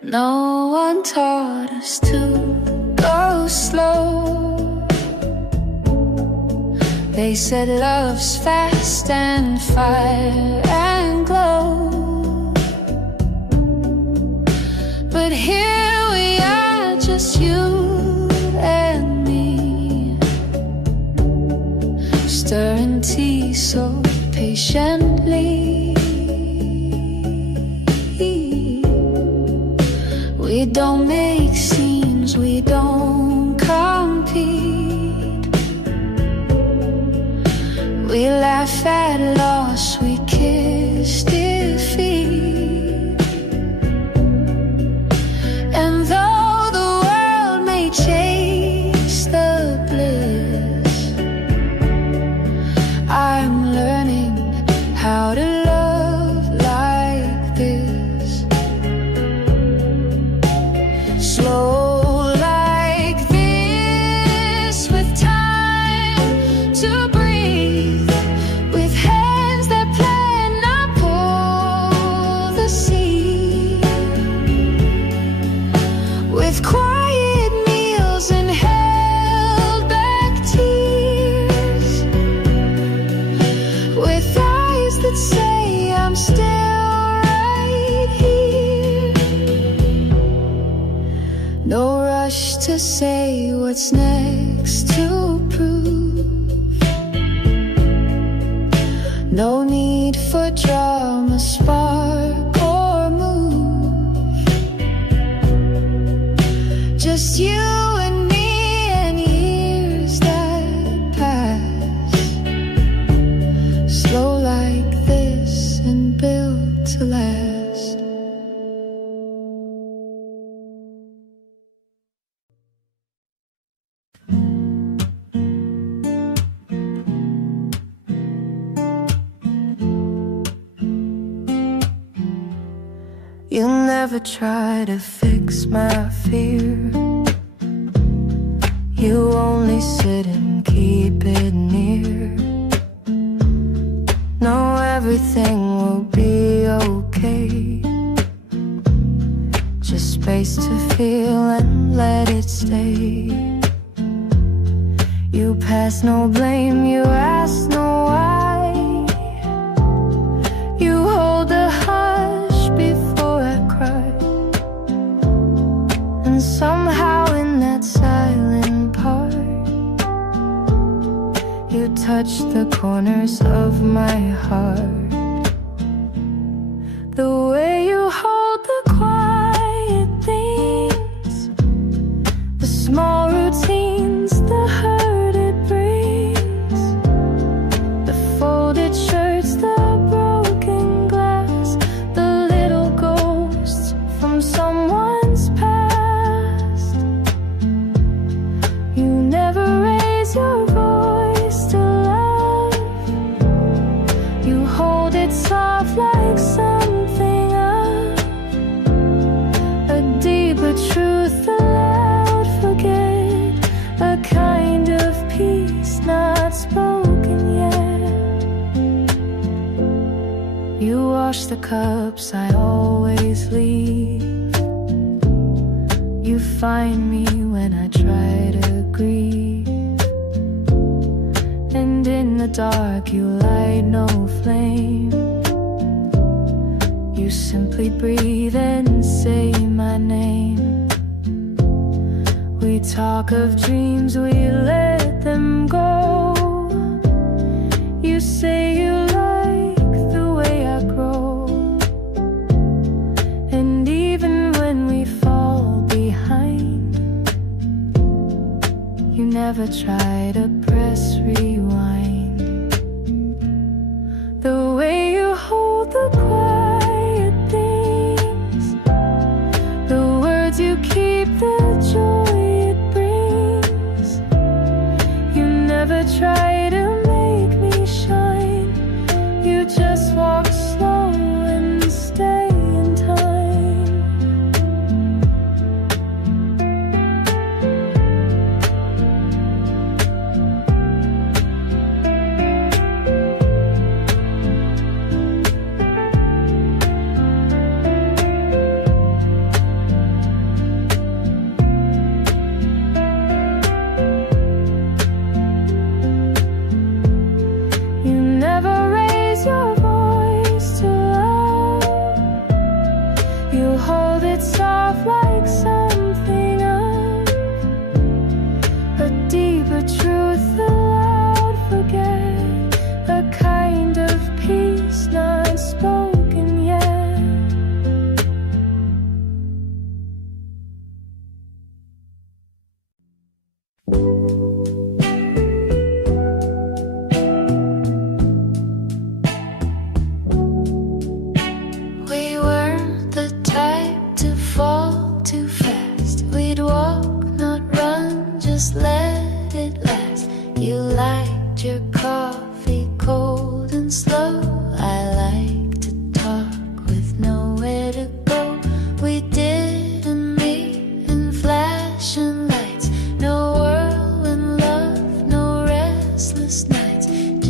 No one taught us to go slow. They said love's fast and fire and glow. But here we are, just you and me, stirring tea so patiently. We don't make scenes, we don't compete. We laugh at loss, we kiss defeat. And though the world may chase the bliss, I'm learning how to love like this. Slow like this, with time to breathe, with hands that plan, not pull the sea, with quiet meals and held back tears, with eyes that say I'm still right here. No rush to say what's next to prove. No need for drama, spark or move. Just you and me and years that pass. Slow like this and built to last. You never try to fix my fear. You only sit and keep it near. Know everything will be okay. Just space to feel and let it stay. You pass no blame, you ask no why. You hold the hush before I cry. And somehow in that silent part, you touch the corners of my heart. The way you hold the quiet things, the small routines, the hurt it brings, the folded shirts, the broken glass, the little ghosts from someone's past. You never raise your voice to love. You hold it soft like something up, a deeper truth, a loud forget, a kind of peace not spoken yet. You wash the cups I always leave. You find me when I try to grieve. And in the dark you light no flame. You simply breathe and say my name. We talk of dreams, we let them go. You say you like the way I grow. And even when we fall behind, you never try to press rewind. The way you hold the quiet things, the words you keep, the joy it brings. You never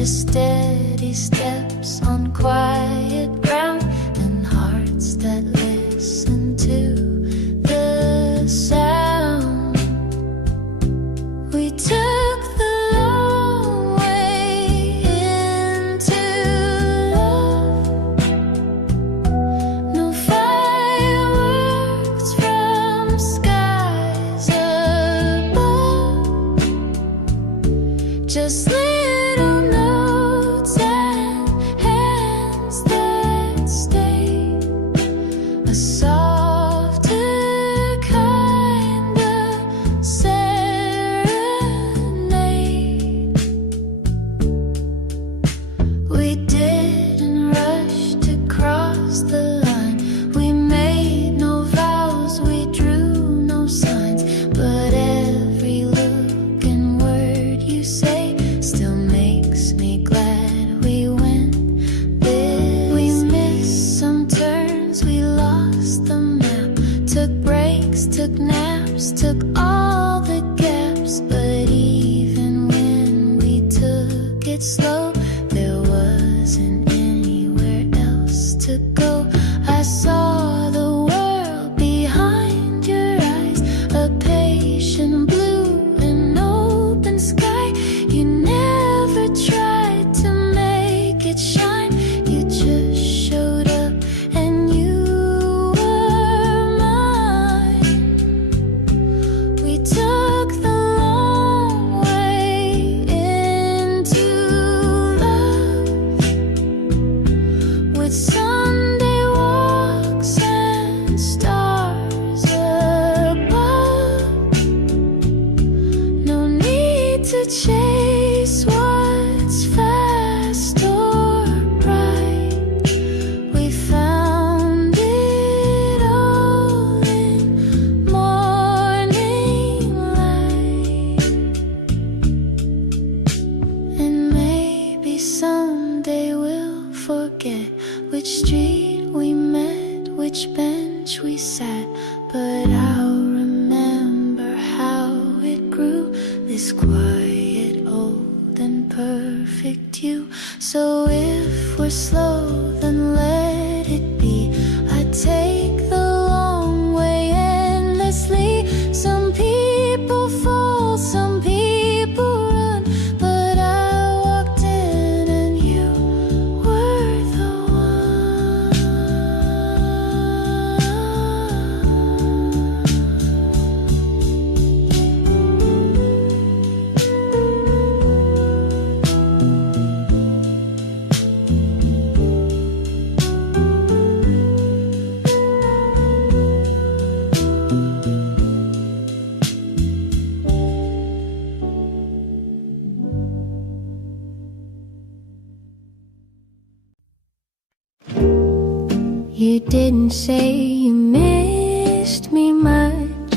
just steady steps on quiet ground, and hearts that listen to the sound. We took the long way into love. No fireworks from skies above, just little notes and hands that stay. A softer kind of serenade. We didn't rush to cross the line. We made no vows, we drew no signs. But every look and word you say still makes me glad we went this. We missed some turns, we lost the map. Took breaks, took naps, took all the gaps. But even when we took it slow, there wasn't anywhere else to go. I saw the world behind your eyes, a patient blue and open sky. You never tried to make it shine, you just showed up and you were mine. We took the long way into love, with Sunday walks and stars above. No need to chase what's fast or bright. We found it all in morning light. And maybe someday we'll forget which street we met, which bench we sat. But I'll remember how it grew, this quiet, old and perfect you. So if we're slow, then let it be. I take the long way endlessly. Some people fall, some people run, but I walked in and you were the one. You didn't say you missed me much,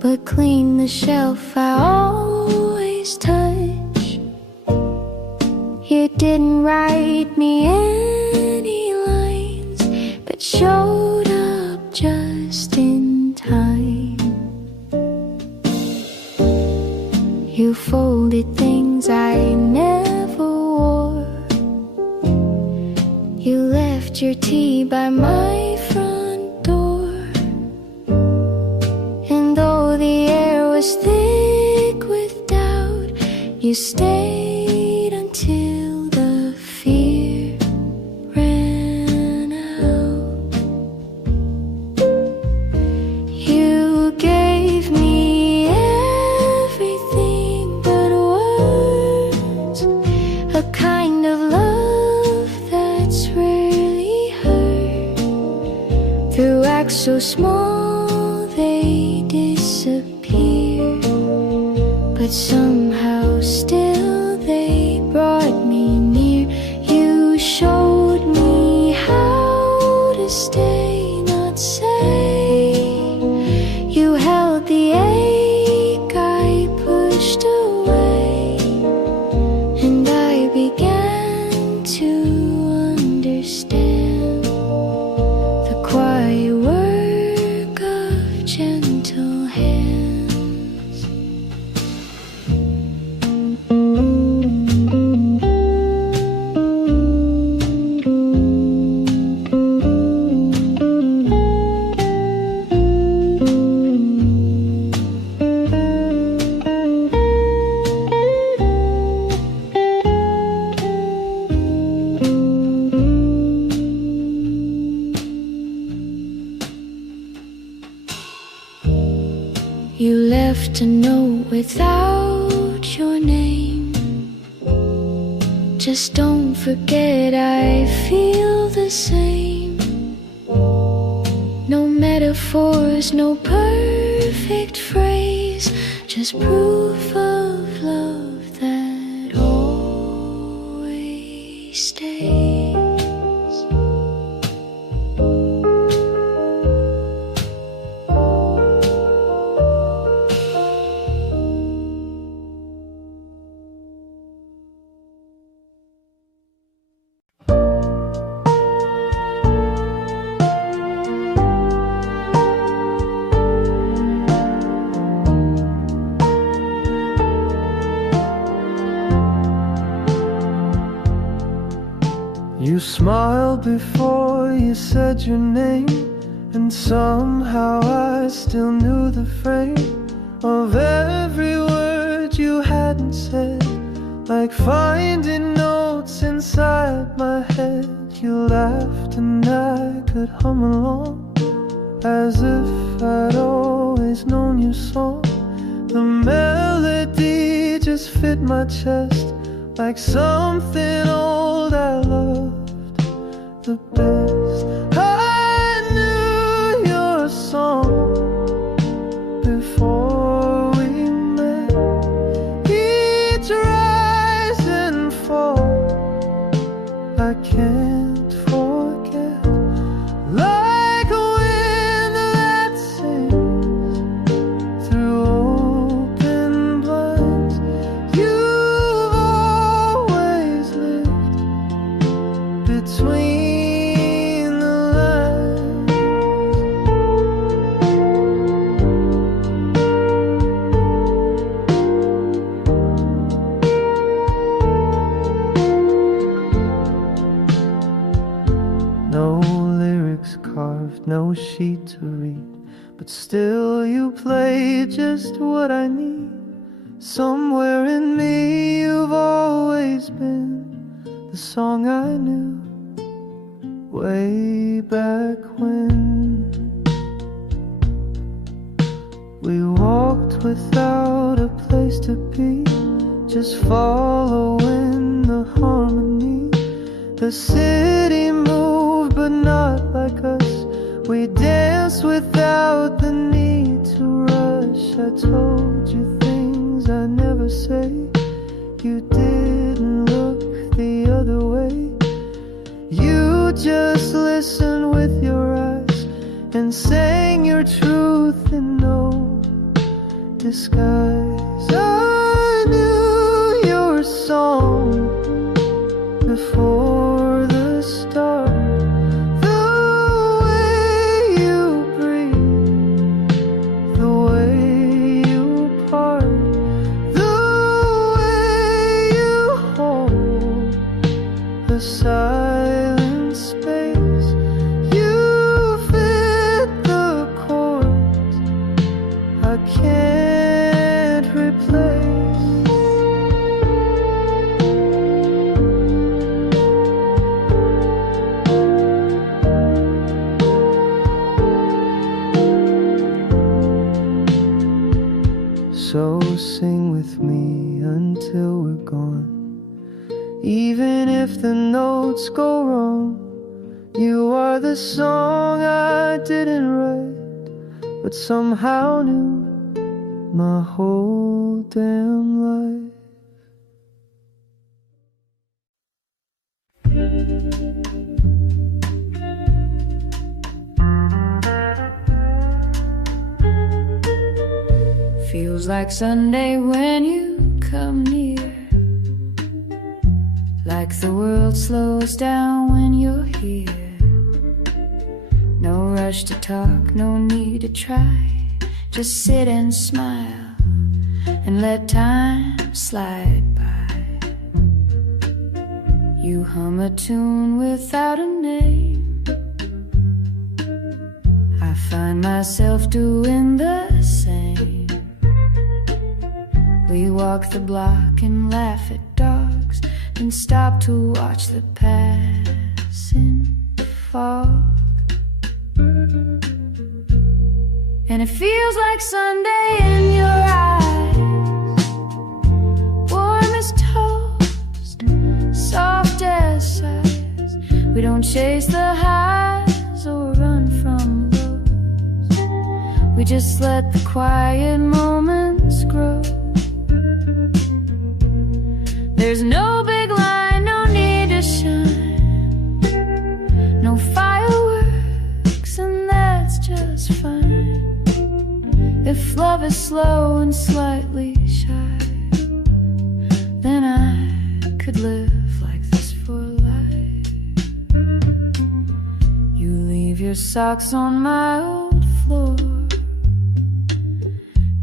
but clean the shelf I always touch. You didn't write me any lines, but showed up just in time. You folded things I never wore. You left your tea by my front door. And though the air was thick with doubt, you stayed until the fear ran out. You gave me everything but words, a kind of love that's rarely heard. Through acts so small they disappear, but somehow still they brought me near. You showed me how to stay, not say. You held the ache I pushed away, and I began to understand the quiet work of gentle hands. to know without your name. Just don't forget I feel the same. No metaphors, no perfect phrase, just proof of love that always stays. You smiled before you said your name, and somehow I still knew the frame of every word you hadn't said. Like finding notes inside my head. You laughed and I could hum along, as if I'd always known your song. The melody just fit my chest, like something old I loved the best. I knew your song before we met. Each rise and fall I can't forget. Like a wind that sings through open blinds, you've always lived between. No sheet to read, but still you play just what I need. Somewhere in me you've always been the song I knew way back when. We walked without a place to be, just following the harmony. The city moved but not like us. We danced without the need to rush. I told you things I never say. You didn't look the other way. You just listened with your eyes and sang your truth in no disguise. I knew your song before the start. Silent space, you fit the chords I can't replace. So sing with me until we're gone. Even if the notes go wrong, you are the song I didn't write, but somehow knew my whole damn life. Feels like Sunday when you come near, like the world slows down when you're here. No rush to talk, no need to try. Just sit and smile and let time slide by. You hum a tune without a name. I find myself doing the same. We walk the block and laugh at dogs, and stop to watch the passing fog. And it feels like Sunday in your eyes, warm as toast, soft as sighs. We don't chase the highs or run from lows. We just let the quiet moments grow. There's no big line, no need to shine, no fireworks, and that's just fine. If love is slow and slightly shy, then I could live like this for life. You leave your socks on my old floor,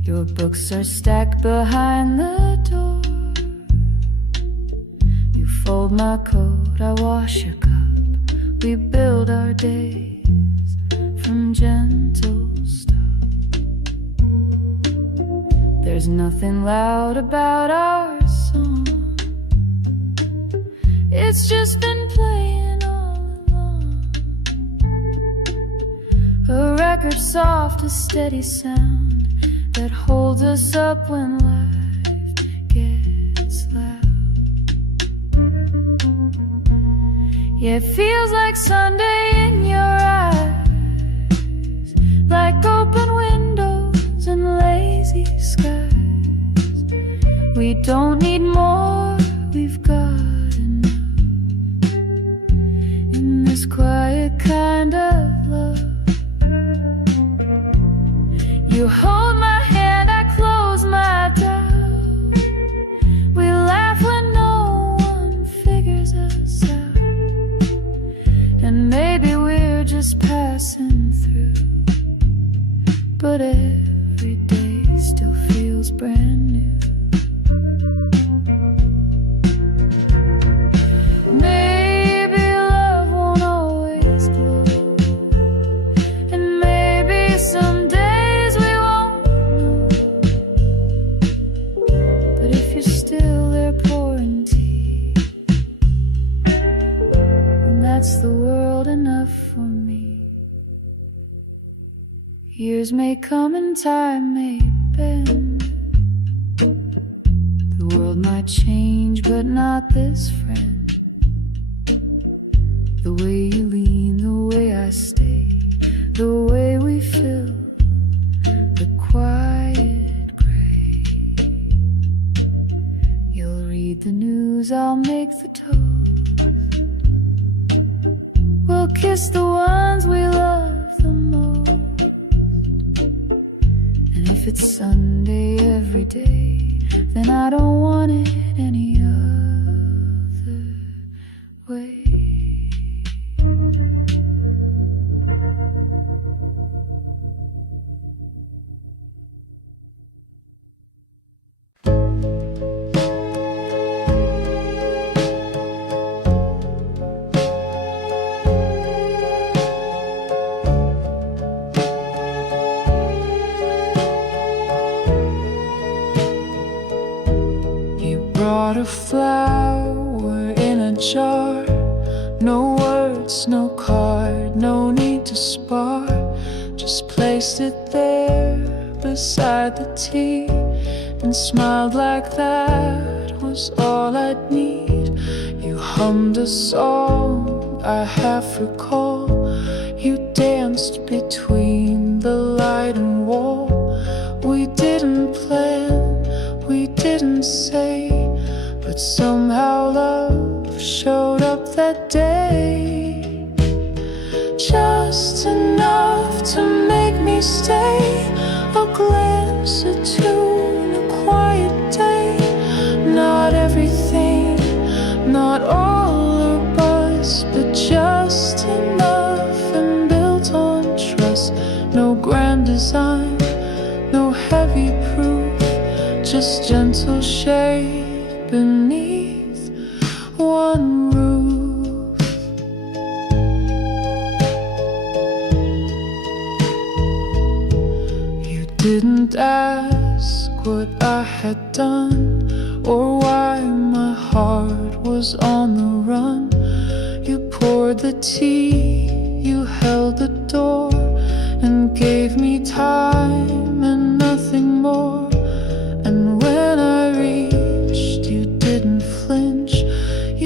your books are stacked behind the door. You fold my coat, I wash your cup. We build our days from gentle stuff. There's nothing loud about our song, it's just been playing all along. A record soft, a steady sound that holds us up when life gets loud. Yeah, it feels like Sunday in your eyes, like open windows and lazy skies. We don't need more, we've got enough in this quiet kind of love. You hold my hand, I close my doubt. We laugh when no one figures us out, and maybe we're just passing through, but every day still feels brand new. Maybe love won't always glow, and maybe some days we won't know. But if you're still there pouring tea, then that's the world enough for me. Years may come and time may bend, the world might change but not this friend. The way you lean, the way I stay, the way we fill the quiet gray. You'll read the news, I'll make the toast. We'll kiss the ones we love the most. And if it's Sunday every day, then I don't want it any other way. Brought a flower in a jar, no words, no card, no need to spar. Just placed it there beside the tea and smiled like that was all I'd need. You hummed a song I half recall, you danced between the light and wall. We didn't plan, we didn't say, but somehow love showed up that day. Just enough to make me stay, a glance, a tune, a quiet day. Not everything, not all or bust, but just enough and built on trust. No grand design, no heavy proof, just gentle shade beneath one roof. You didn't ask what I had done or why my heart was on the run. You poured the tea, you held the door and gave me time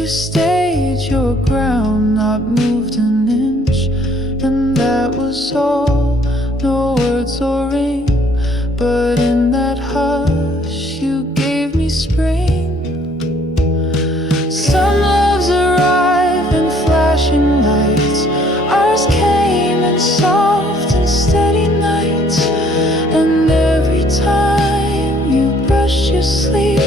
You stayed your ground, not moved an inch, and that was all. No words or ring, but in that hush you gave me spring. Some loves arrive in flashing lights, ours came in soft and steady nights. And every time you brushed your sleeve,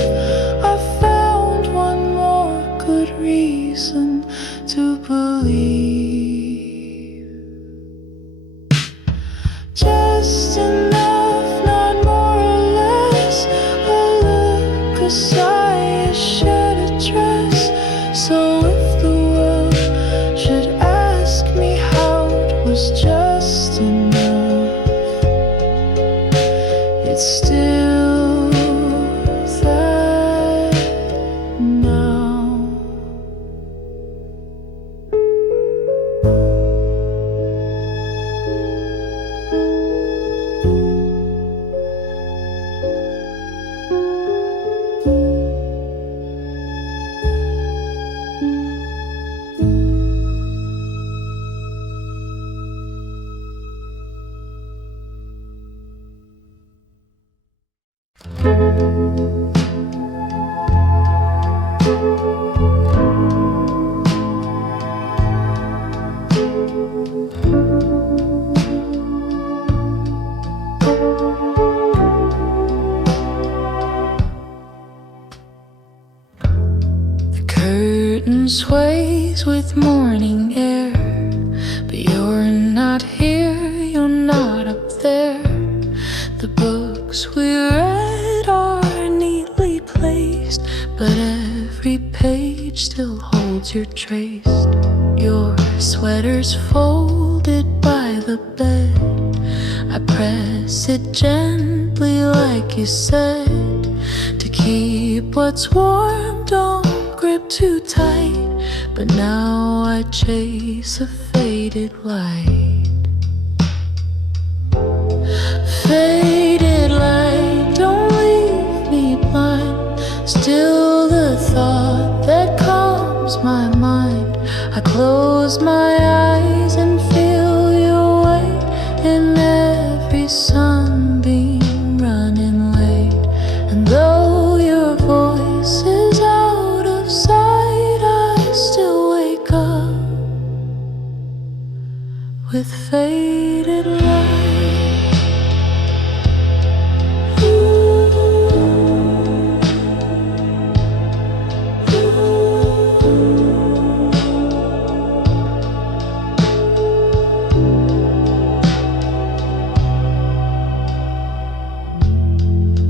I found one more good reason to believe. Just enough, not more or less, a look, a sigh, a shed, a dress. So if the world should ask me how it was just enough, it's still that now. The curtain sways with morning air, but you're not here, you're not up there. The books we read are neatly placed, but every page still holds your trace. Your sweater's folded by the bed, I press it gently like you said. To keep what's warm, don't grip too tight. But now I chase a faded light. Faded light, don't leave me blind. Still the thought that calms my mind. I close my eyes and feel your weight in every sunbeam running late. And though your voice is out of sight, I still wake up with faded light.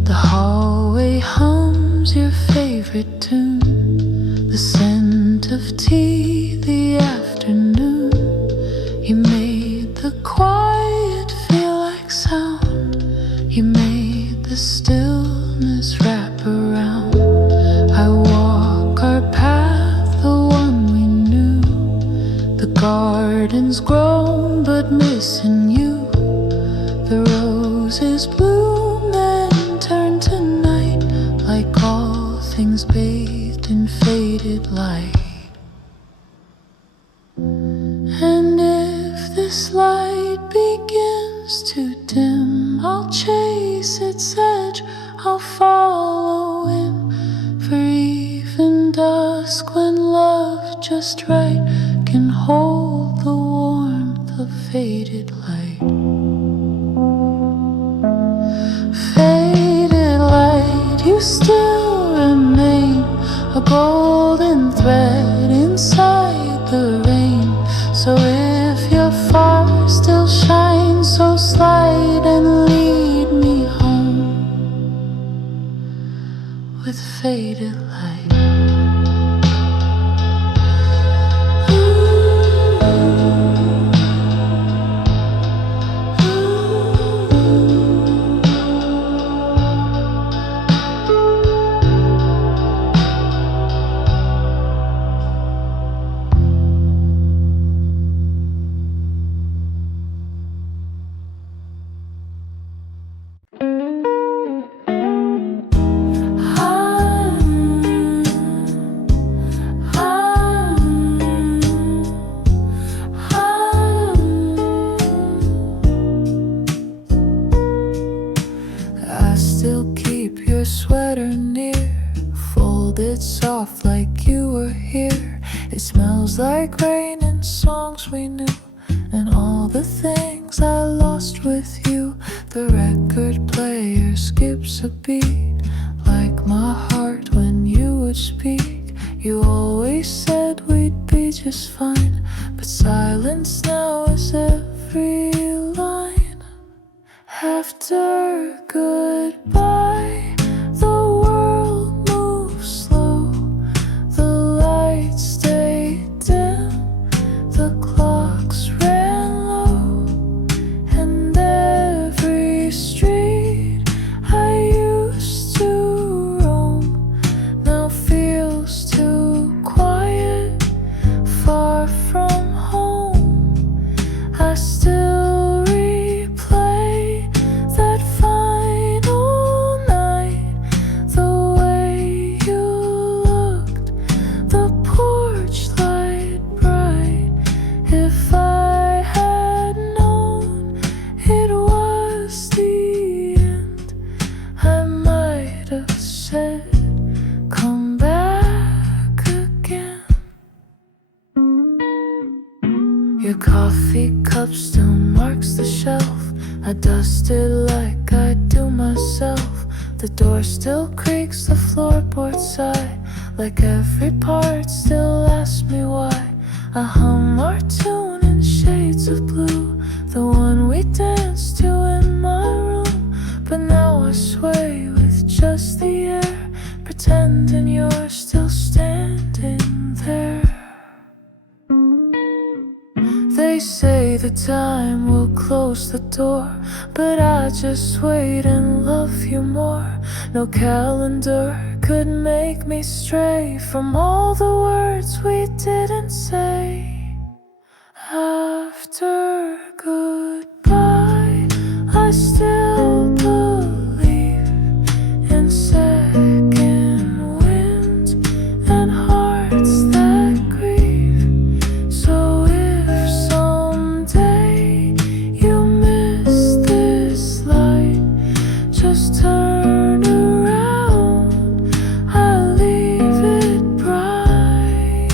The hallway hums your favorite tune, the scent of tea, the afternoon. You made the quiet feel like sound. You made the stillness wrap around. I walk our path, the one we knew. The garden's grown but missing you. The roses bloom and turn to night, like all things bathed in faded light. And if this light begins to dim, I'll chase its edge, I'll follow him. For even dusk, when love just right can hold the warmth of faded light. Faded light, you still remain a golden thread inside the rain. So if your fire still shines, so slide and lead me home with faded light. It smells like rain and songs we knew, and all the things I lost with you. The record player skips a beat, like my heart when you would speak. You always said we'd be just fine, but silence now is every line. After goodbye, the world moves slow. The lights stay dim, the clocks ran low, and every street I used to roam now feels too quiet, far from home. I still replay that final night, the way you looked, the porch light bright. If I had known it was the end, I might have said, come back again. Your coffee cup still marks the shelf. I dust it like I do myself. The door still creaks, the floorboards sigh, like every part still asks me why. I hum our tune in shades of blue, the one we danced to in my room. But now I sway with just the air, pretending you're still standing there. They say the time will close the door, but I just wait and love you more. No calendar could make me stray from all the words we didn't say. After goodbye, I still believe in second winds and hearts that grieve. So if someday you miss this light, just turn around, I'll leave it bright.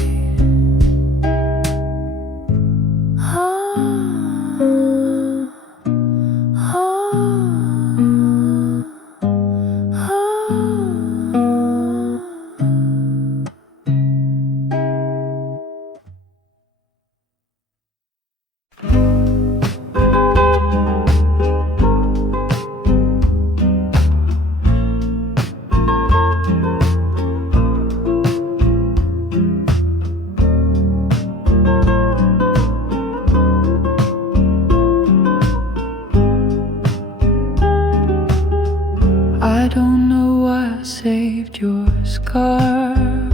I don't know why I saved your scarf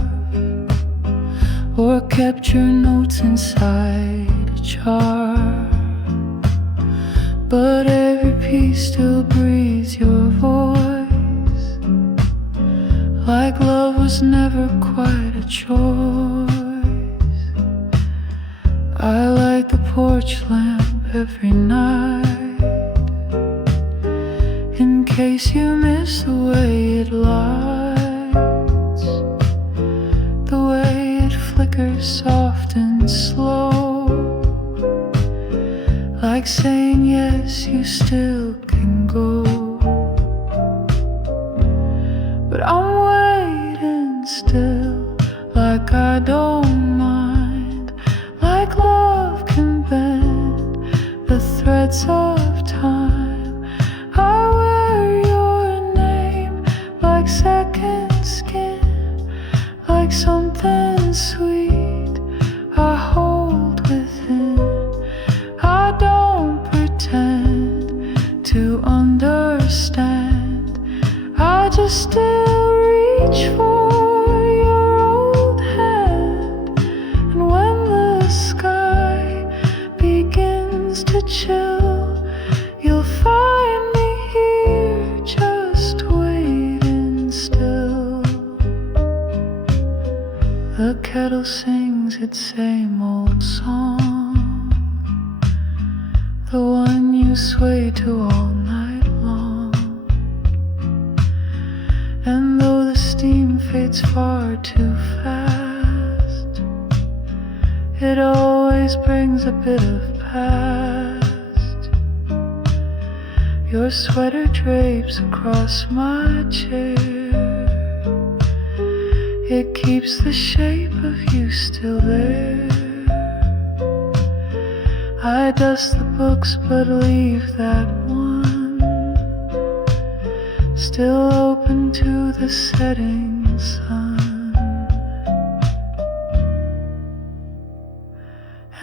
or kept your notes inside a jar, but every piece still breathes your voice, like love was never quite a choice. I light the porch lamp every night, in case you miss the way it lights, the way it flickers soft and slow, like saying yes, you still can go. But I'm waiting still, like I don't mind, like love can bend the threads of time. I wear your name like second skin, like something sweet I hold within. I don't pretend to understand, I just still reach for your old hand. And when the sky begins to chill, you'll find me here just waiting still. The kettle sings its same old song, the one you sway to all night long. And though the steam fades far too fast, It always brings a bit of past. Your sweater drapes across my chair. It keeps the shape of you still there. I dust the books but leave that one still open to the setting sun.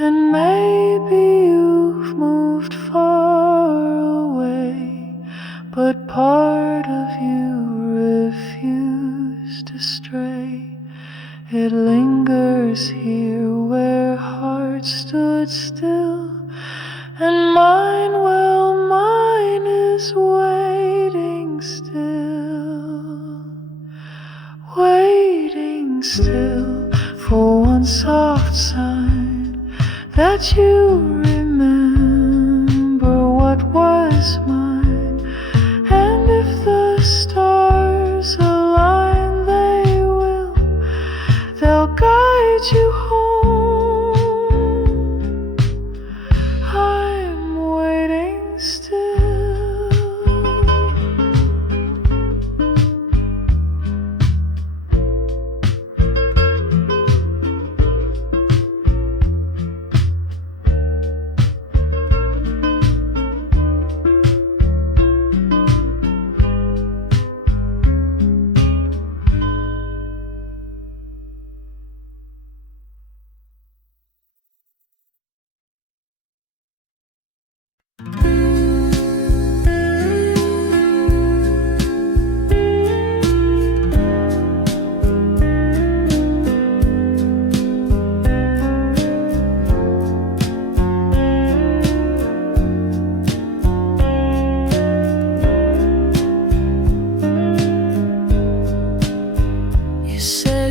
And maybe you've moved far away, but part of you refused to stray. It lingers here where hearts stood still, and mine, well, mine is waiting still, waiting still for one soft sign that you remember what was mine. And if the stars align, they will, they'll guide you home. I'm waiting still.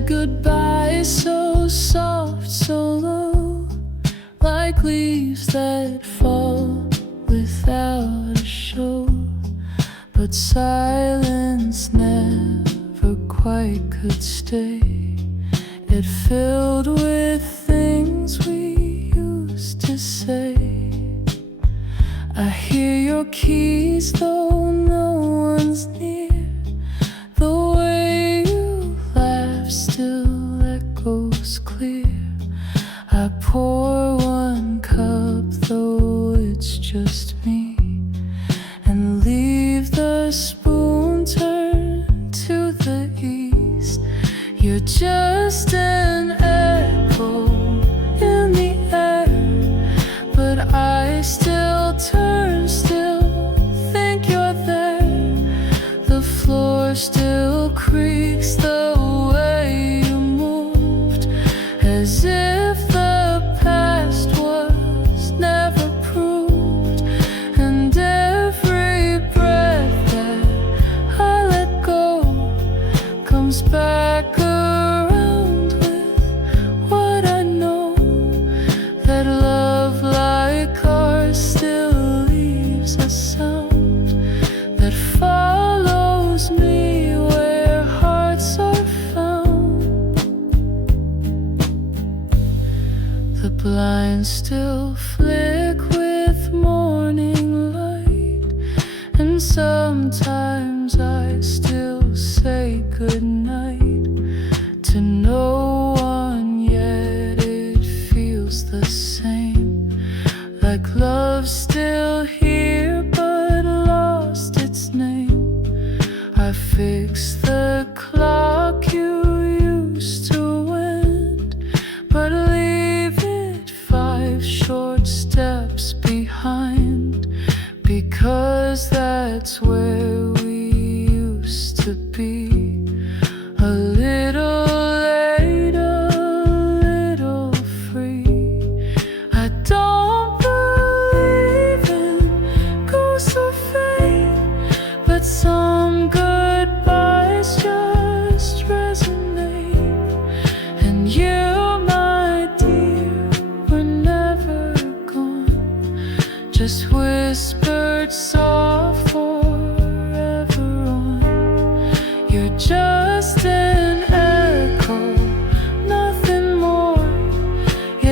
Goodbye, so soft, so low, like leaves that fall without a show. But silence never quite could stay. It filled with things we used to say. I hear your keys though no one's near. The way you laugh still echoes clear. I pour one cup though it's just me, and leave the spoon turned to the east. You're just an echo in the air, but I still turn, still think you're there. The floor still creaks the way you moved, as if the past was never proved. And every breath that I let go comes back around with what I know, that love like ours still leaves a sound that follows me where hearts are found. The blinds still flick with morning light, and sometimes I still say goodnight to no one, yet it feels the same, like love's still here but lost its name. I fix the clock you used to wind, but leave it 5 short steps behind, because that's where we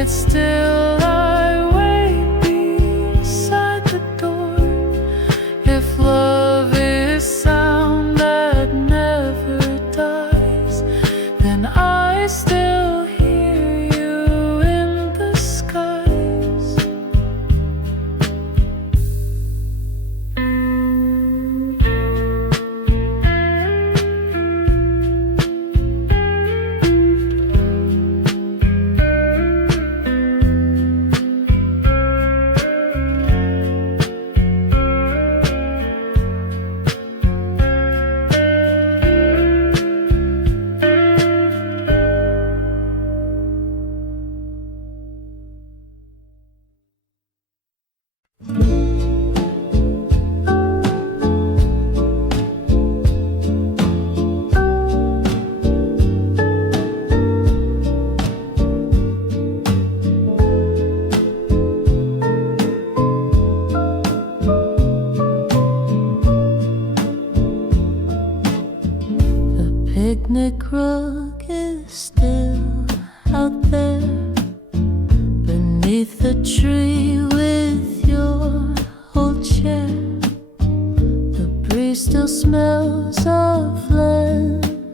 yet still I wait beside the door. If love is sound that never dies, then I still hear you in the skies. Picnic rug is still out there beneath the tree with your old chair. The breeze still smells of lemonade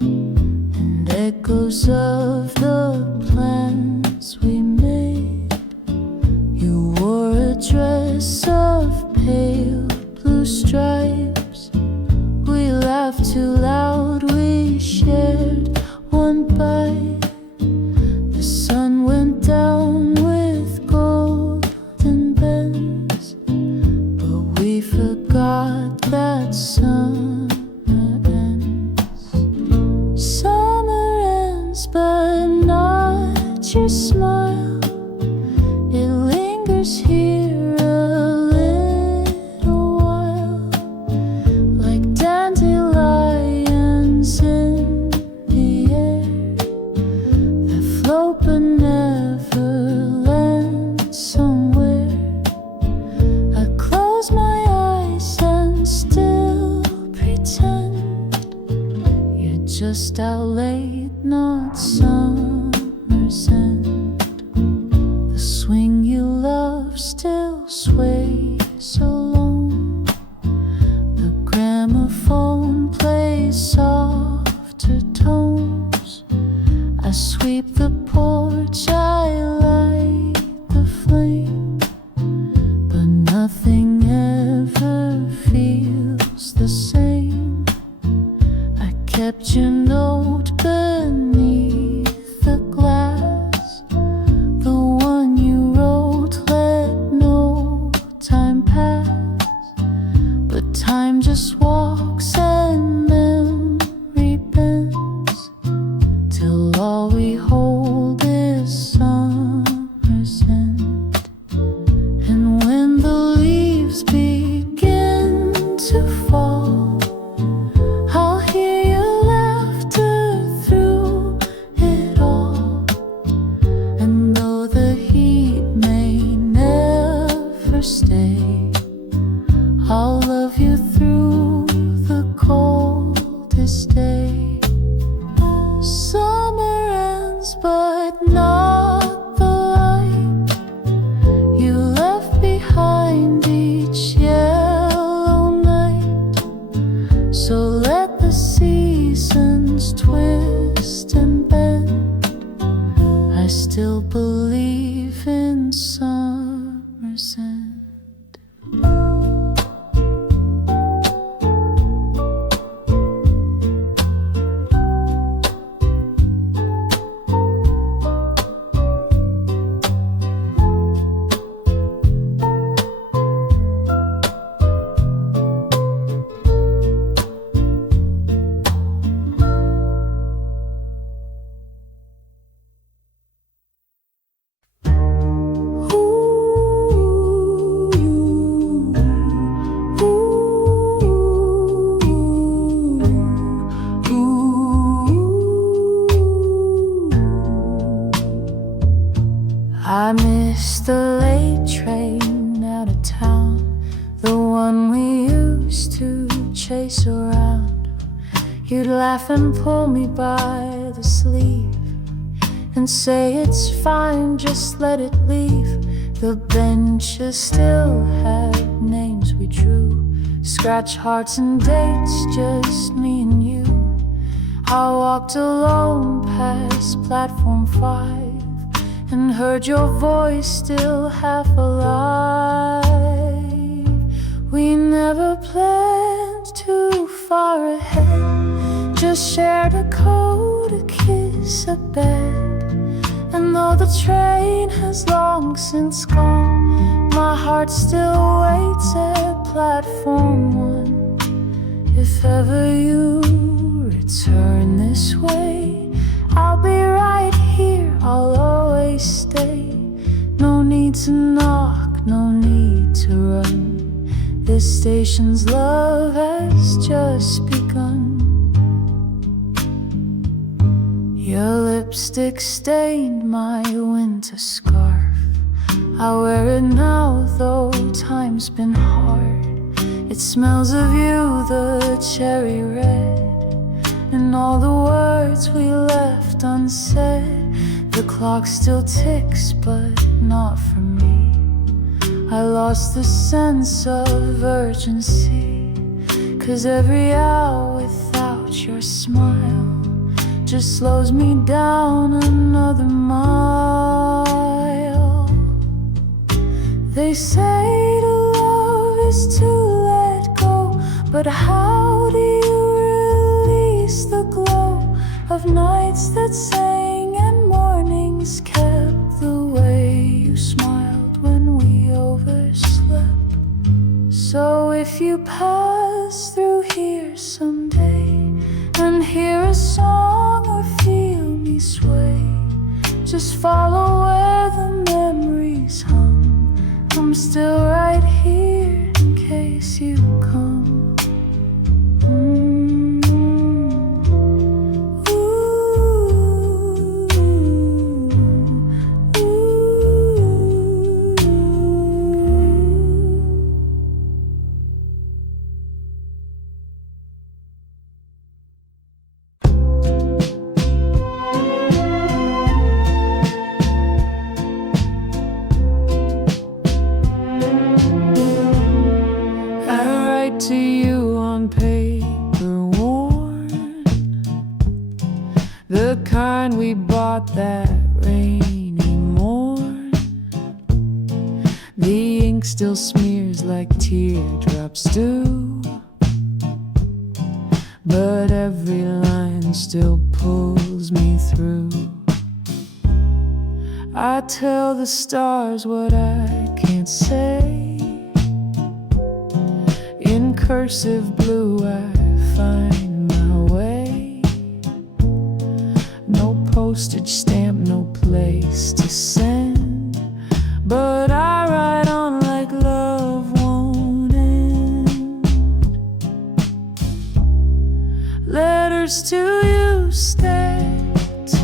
and echoes of the plans we made. You wore a dress of pale blue stripes. We laughed too loud, we shared one bite. The sun went down with golden bends, but we forgot that summer ends. Summer ends, but not your smile. It lingers here a little while, like dandelions in the air that float but never land somewhere. I close my eyes and still pretend you're just out late, not summer's end. The swing you love still sways alone. The gramophone plays softer tones. I sweep the porch, I light the flame, but nothing ever feels the same. I kept your note beneath the glass, the one you wrote, let no time pass. But time just walks and memory bends, till all we hold is summer's end. And when the leaves begin to fall, I'll hear your laughter through it all. And though the heat may never stay, I'll love you through the coldest day. Summer ends, but not the light you left behind each yellow night. So let the seasons twist and bend. I still believe in summer's end. I miss the late train out of town, the one we used to chase around. You'd laugh and pull me by the sleeve and say it's fine, just let it leave. The benches still have names we drew, scratch hearts and dates, just me and you. I walked alone past platform 5 and heard your voice still half alive. We never planned too far ahead, just shared a code, a kiss, a bed. And though the train has long since gone, my heart still waits at platform 1. If ever you return this way, I'll be right here, I'll always stay. No need to knock, no need to run. This station's love has just begun. Your lipstick stained my winter scarf. I wear it now, though time's been hard. It smells of you, the cherry red, and all the words we left unsaid. The clock still ticks, but not for me. I lost the sense of urgency, 'cause every hour without your smile just slows me down another mile. They say to love is to let go, but how do you release the glow of nights that sang and mornings kept, the way you smiled when we overslept? So if you pass through here someday and hear a song or feel me sway, just follow where the memories hum. I'm still right here in case you come. To you on paper worn, the kind we bought that rainy morn. The ink still smears like teardrops do, but every line still pulls me through. I tell the stars what I can't say. In cursive blue I find my way. No postage stamp, no place to send, but I write on like love won't end. Letters to you stacked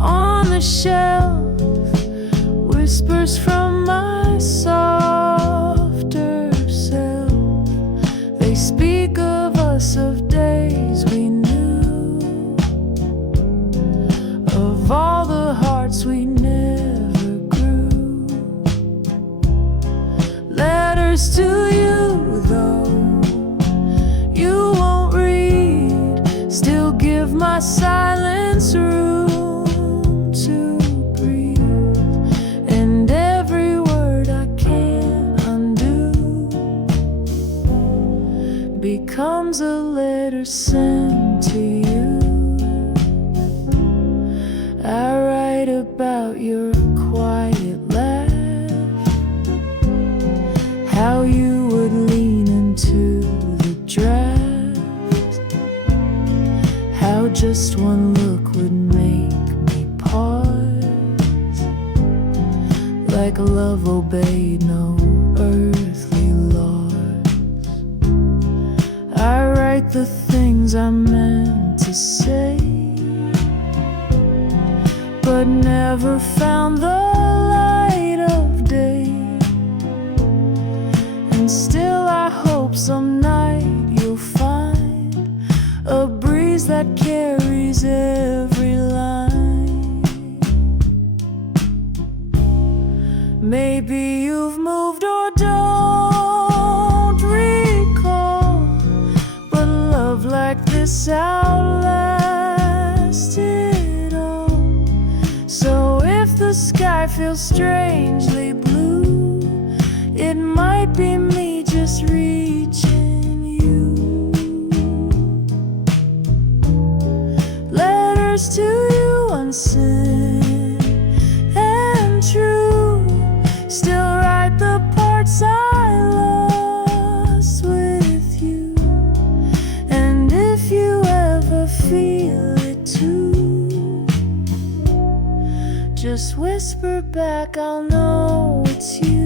on the shelf, whispers from my softer self. They speak of us, of days we knew, of all the hearts we never grew. Letters to you, though you won't read, still give my silence room to breathe. And every word I can't undo becomes a letter sent to you. I write about your quiet laugh, how you would lean into the draft, how just one look would make me pause, like love obeyed no earthly laws. I write the things I meant to say, but never found the light of day. And still I hope some night you'll find a breeze that carries every line. Maybe you've moved or don't recall, but love like this outlasts it all. So if the sky feels strangely blue, it might be me just reaching you. Letters to you unsent and true, still write the parts I lost with you. And if you ever feel it too, just whisper back, I'll know it's you.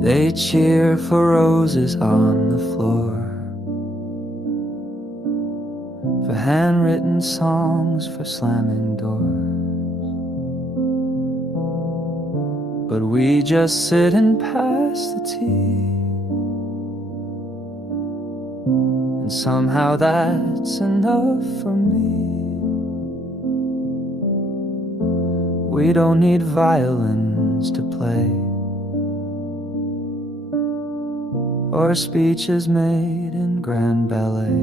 They cheer for roses on the floor, for handwritten songs, for slamming doors. But we just sit and pass the tea, and somehow that's enough for me. We don't need violins to play, or speeches made in grand ballet.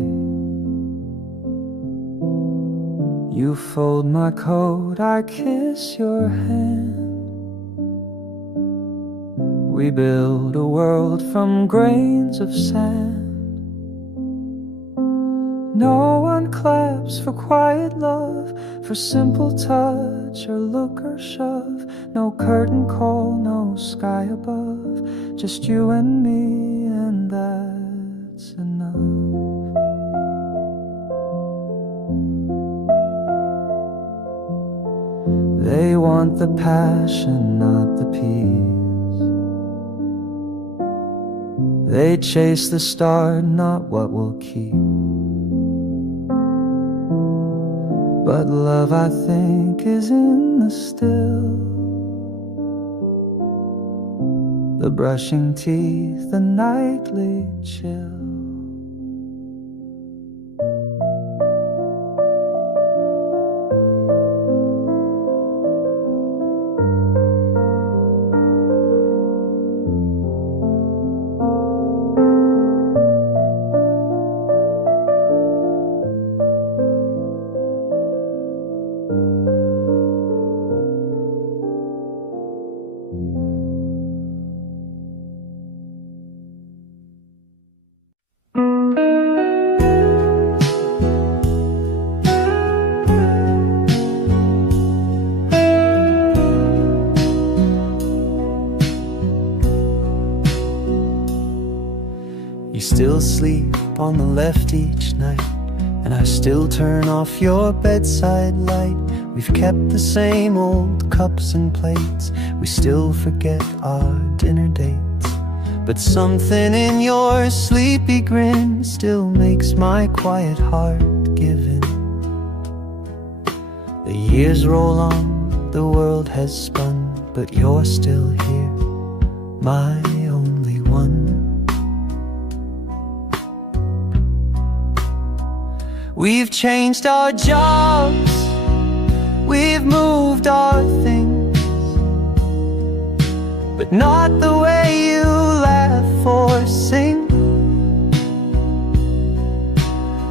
You fold my coat, I kiss your hand. We build a world from grains of sand. No one claps for quiet love, for simple touch or look or shove. No curtain call, no sky above, just you and me, and that's enough. They want the passion, not the peace. They chase the star, not what will keep. But love, I think, is in the still, the brushing teeth, the nightly chill. You still sleep on the left each night, and I still turn off your bedside light. We've kept the same old cups and plates, we still forget our dinner dates. But something in your sleepy grin still makes my quiet heart give in. The years roll on, the world has spun, but you're still here, my only one. We've changed our jobs, we've moved our things, but not the way you laugh or sing,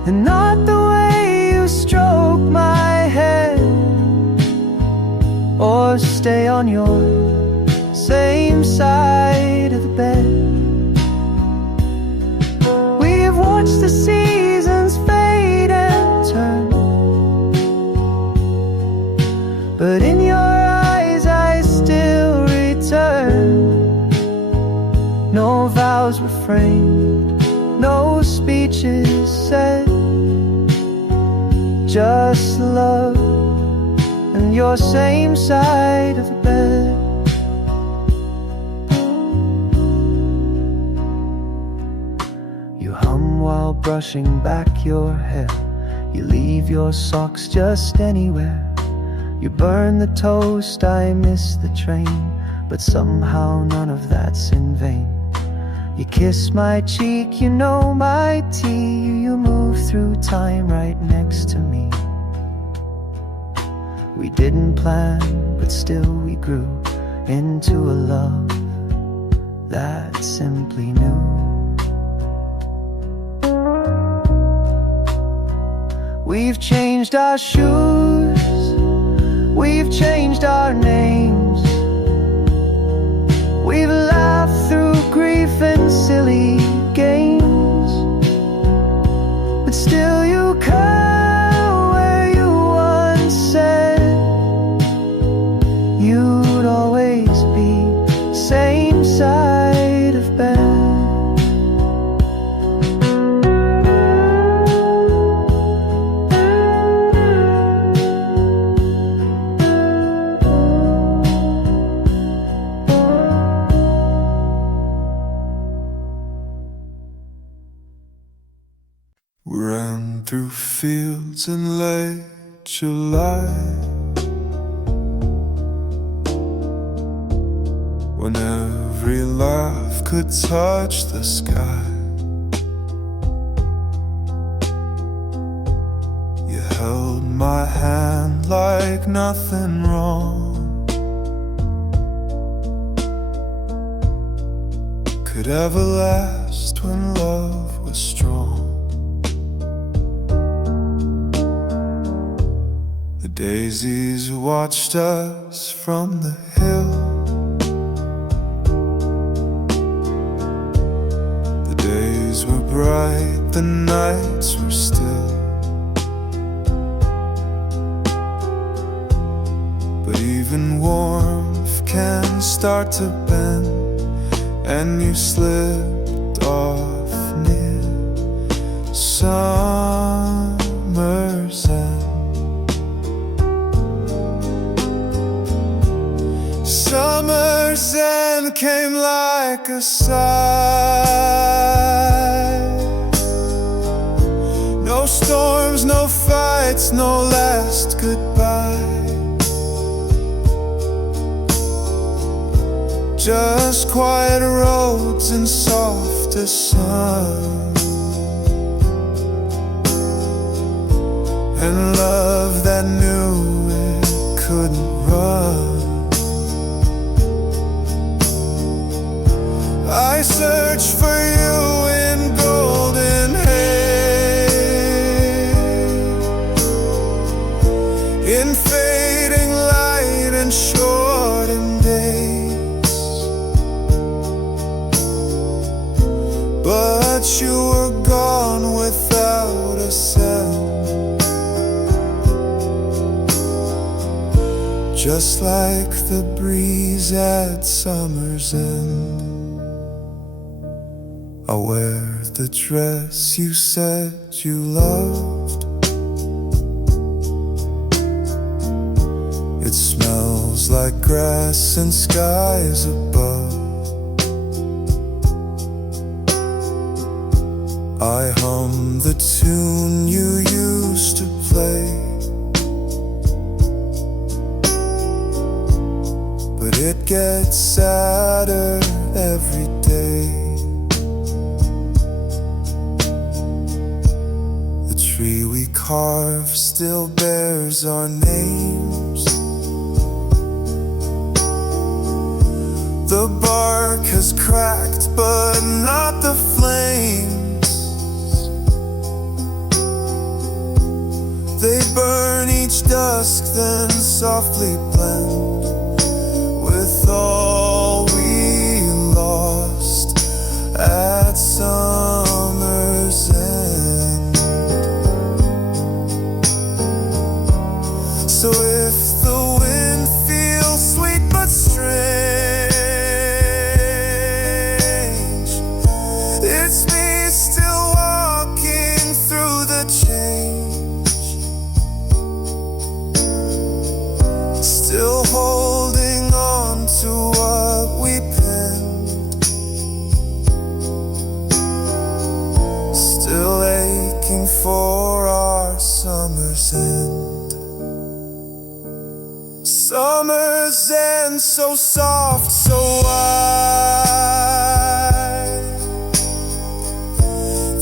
and not the way you stroke my head, or stay on your same side of the bed. We've watched the seasons fade and turn, but in your eyes I still return. No vows were framed, no speeches said, just love and your same side of the bed. You hum while brushing back your hair. You leave your socks just anywhere. You burn the toast, I miss the train, but somehow none of that's in vain. You kiss my cheek, you know my tea. You move through time right next to me. We didn't plan, but still we grew into a love that simply knew. We've changed our shoes, we've changed our names, we've laughed through grief and silly games, but still you come where you once said you'd always be same side of bed. We ran through fields in late July, when every laugh could touch the sky. You held my hand like nothing wrong could ever last when love was strong. The daisies watched us from the hill. The days were bright, the nights were still. But even warmth can start to bend, and you slipped off near summer's end. Summer's end came like a sigh. No storms, no fights, no last goodbye. Just quiet roads and softer sun, and love that knew it couldn't run. I search for you in golden haze, in fading light and shortened days, but you were gone without a sound, just like the breeze at summer's end. I wear the dress you said you loved. It smells like grass and skies above. I hum the tune you used to play, but it gets sadder every day. The tree we carved still bears our names. The bark has cracked, but not the flames. They burn each dusk, then softly blend with all we lost at summer's end. So if the wind feels sweet but strange, it's me still so soft, so wide,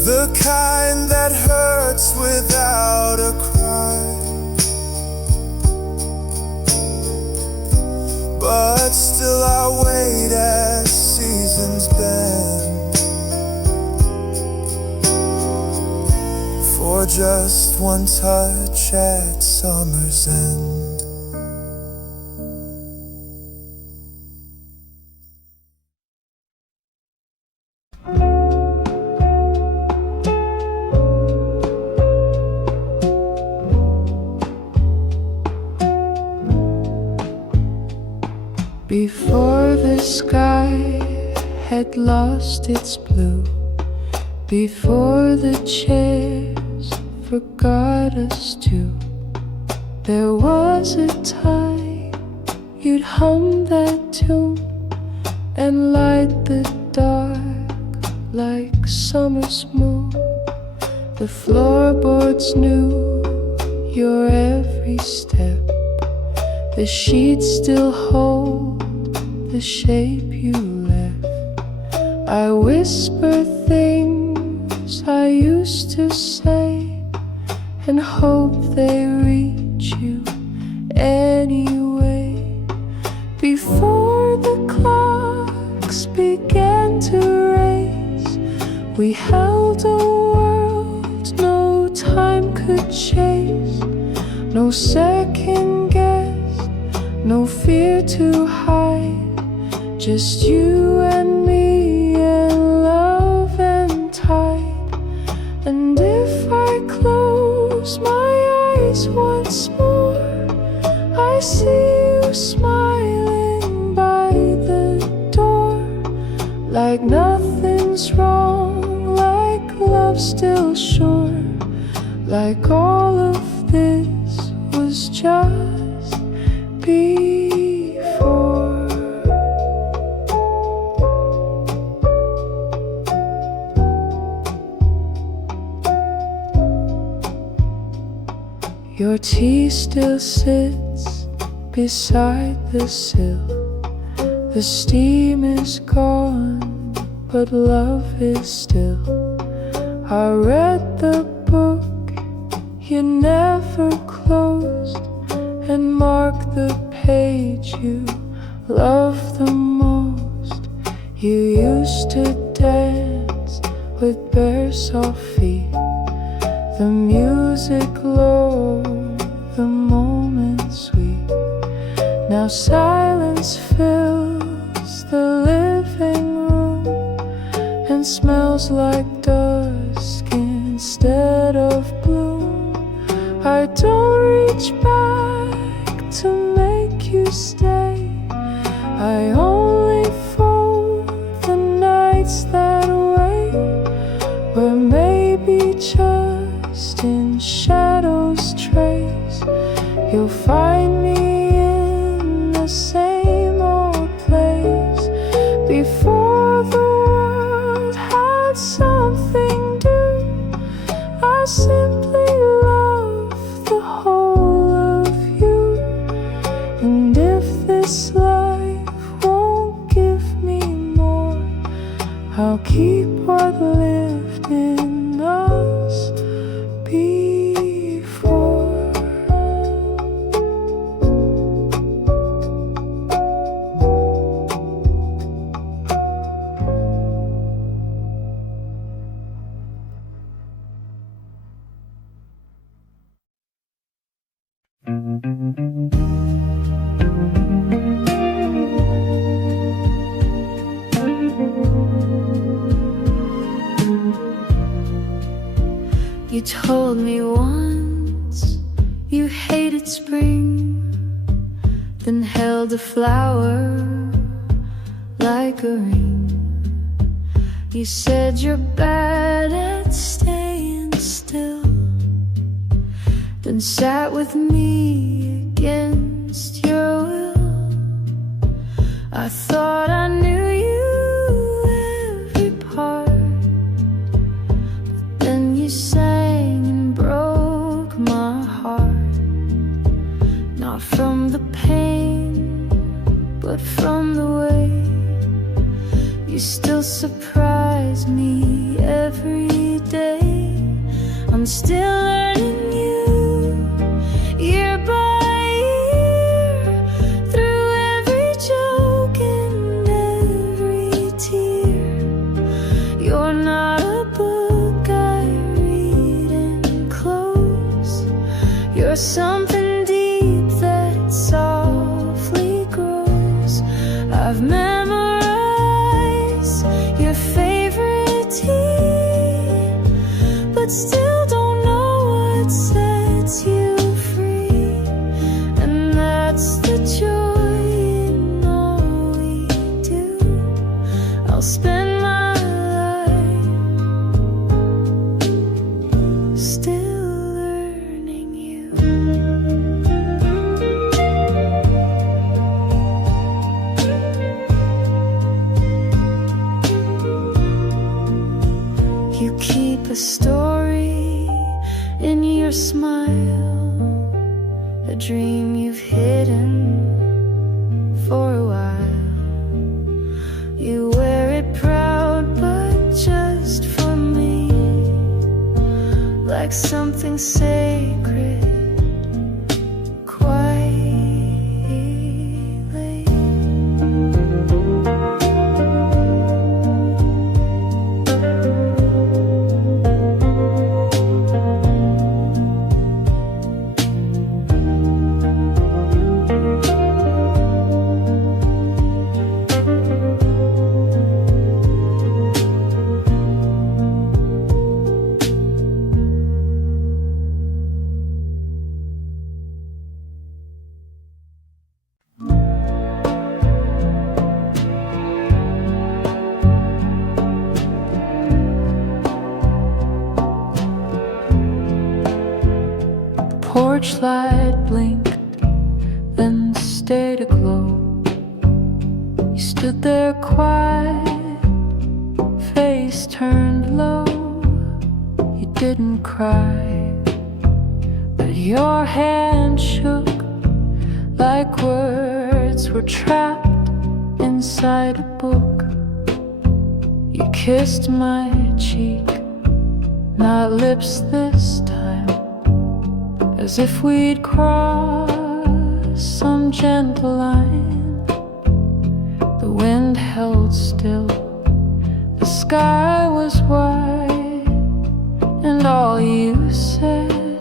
the kind that hurts without a cry. But still I wait as seasons bend for just one touch at summer's end. Before the sky had lost its blue, before the chairs forgot us too, there was a time you'd hum that tune and light the dark like summer's moon. The floorboards knew your every step, the sheets still hold the shape you left. I whisper things I used to say and hope they reach you anyway. Before the clocks began to race, we held a world no time could chase, no second guess, no fear to hide, just you and me and love and tide. And if I close my eyes once more, I see you smiling by the door, like nothing's wrong, like love's still sure, like all of this was just before. Your tea still sits beside the sill, the steam is gone, but love is still. I read the book you never closed and marked the page you loved the most. You used to dance with bare soft feet, the music low, the moment sweet. Now silence fills the living room and smells like dusk instead of bloom. I don't reach back to make you stay, I only fold the nights that way, where maybe just in shadows trace you'll find me in the same old place. Before the world had something new, I simply love the whole of you. And if this life won't give me more, I'll keep what lived in us before. You told me once you hated spring, then held a flower like a ring. You said you're bad at staying still, then sat with me against your will. I thought I knew you every part, but then you sang and broke my heart. Not from the pain, but surprise me every day. I'm still learning you, year by year, through every joke and every tear. You're not a book I read and close. You're something deep that softly grows. I've memorized your favorite tea, but still don't know what sets you free. And that's the joy in all we do. I'll spend my life still learning you. You keep a story in your smile, a dream you've hidden for a while. You wear it proud, but just for me, like something sacred, quietly. Porch light blinked, then stayed aglow. You stood there quiet, face turned low. You didn't cry, but your hand shook like words were trapped inside a book. You kissed my cheek, not lips this time, as if we'd crossed some gentle line. The wind held still, the sky was white, and all you said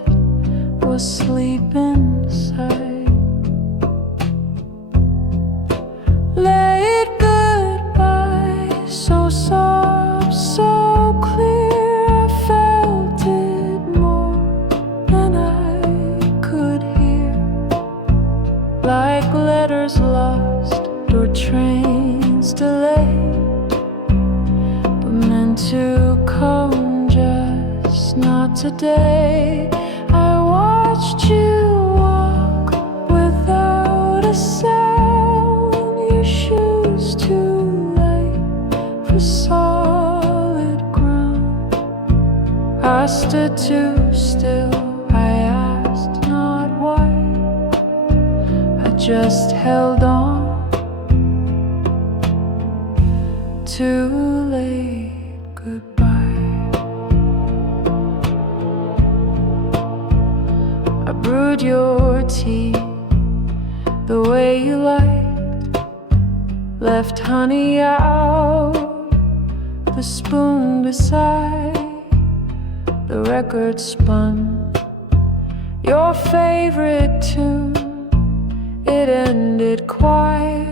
was sleep inside. Late goodbye, so soft, so clear, I felt it more than I could hear, like letters lost or trains delayed, but meant to come, just not today. I watched you walk without a sound, your shoes too light for solid ground. I stood too still, I asked not why, I just held on. Too late, goodbye. I brewed your tea the way you liked, left honey out, the spoon beside, the record spun your favorite tune. It ended quiet,